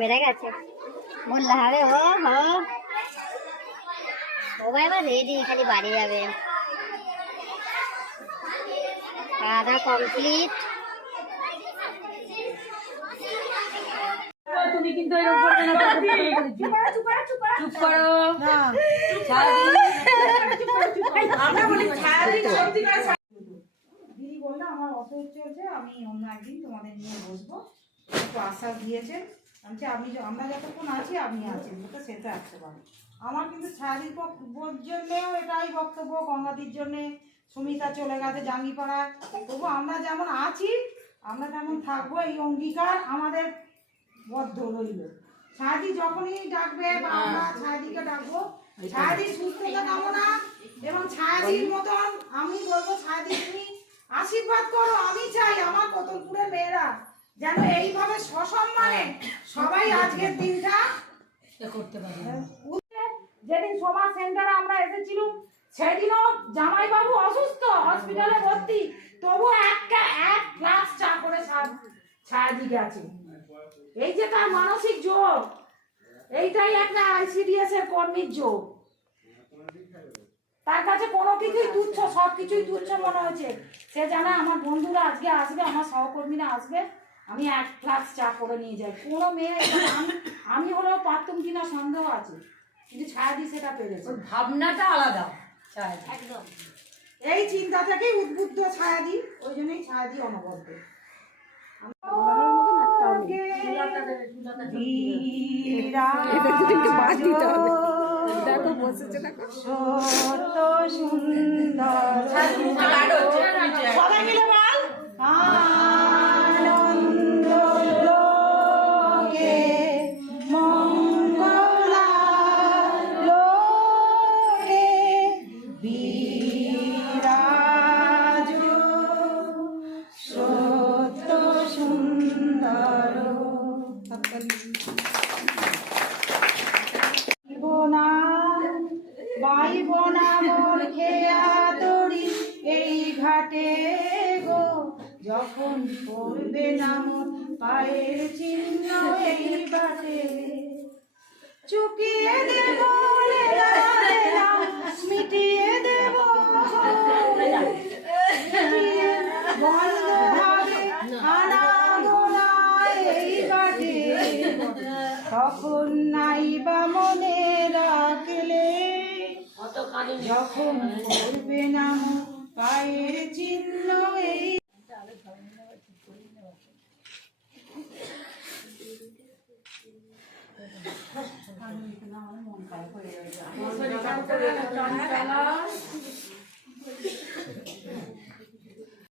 মেরে গেছে বললে হবে। ও হো ও ভাই এবার রেডি, খালি বাড়ি যাবে। খাওয়া কমপ্লিট। তুমি কিন্তু এরকম করবে না, চুপ করো। আমরা বলি দিদি বললো আমার অসুখ চলছে, আমি অন্য একদিন তোমাদের নিয়ে বসবো, একটু আশ্বাস দিয়েছেন। আমরা যতক্ষণ আছি আপনি আছেন, তো সেটা আসতে পারে। আমার কিন্তু ছায়াদির জন্যেও এটাই বক্তব্য, গঙ্গাদির জন্যে, সুমিতা চলে গেছে জাঙ্গিপাড়ায়, তবু আমরা যেমন আছি আমরা তেমন থাকবো, এই অঙ্গীকার আমাদের বদ্ধ রইল। ছায়াদি যখনই ডাকবে বা আমরা ছায়াদিকে ডাকবো, ছায়াদির সুস্থতা কামনা এবং ছায়াদির মতন আমি বলবো, ছায়াদি তুমি আশীর্বাদ করো। আমি চাই আমার কতলপুরের মেয়েরা যেন এইভাবে সসম্মানে সবাই আজকের দিনটা করতে পারে। যেদিন সমাজ সেন্টারে আমরা এসেছিলাম সেদিনও জামাইবাবু অসুস্থ, হসপিটালে ভর্তি, তবু এক গ্লাস চা করে ছায়াদি গেছে। এই যে তার মানসিক যোগ, এইটাই একটা আইসিডিএস এর কর্মীর যোগ। তার কাছে কোনো কিছুই তুচ্ছ, সব কিছুই তুচ্ছ মনে হয়েছে। সে জানে আমার বন্ধুরা আজকে আসবে, আমার সহকর্মীরা আসবে, আমি এক গ্লাস চা করে নিয়ে যাই। কোনো মেয়ে আমি হলেও পারতাম কিনা সন্দেহ আছে, কিন্তু ছায়াদি সেটা পেরেছে। ভাবনাটা আলাদা একদম। এই চিন্তা থেকেই উদ্বুদ্ধ ছায়াদি, ওই জন্যই ছায়াদি অনবদ্য। সত্য সুন্দর সবাই মিলে বল আনন্দ লোকে মঙ্গলা লোকে বিরাজ সত্য সুন্দর। বাইবনা মোর খেয়া তরি এই ঘাটে গো, যখন পড়বে না মোর পায়ের চিহ্ন এই বাটে, চুকিয়ে দেব মিটিয়ে দেব বন্ধ হবে আনাগোনা এই বাটে, তখন নাই বা মনে রাখলে, যখন করবে না পায়ের চিহ্ন এই। মন খারাপ হয়ে যাবে।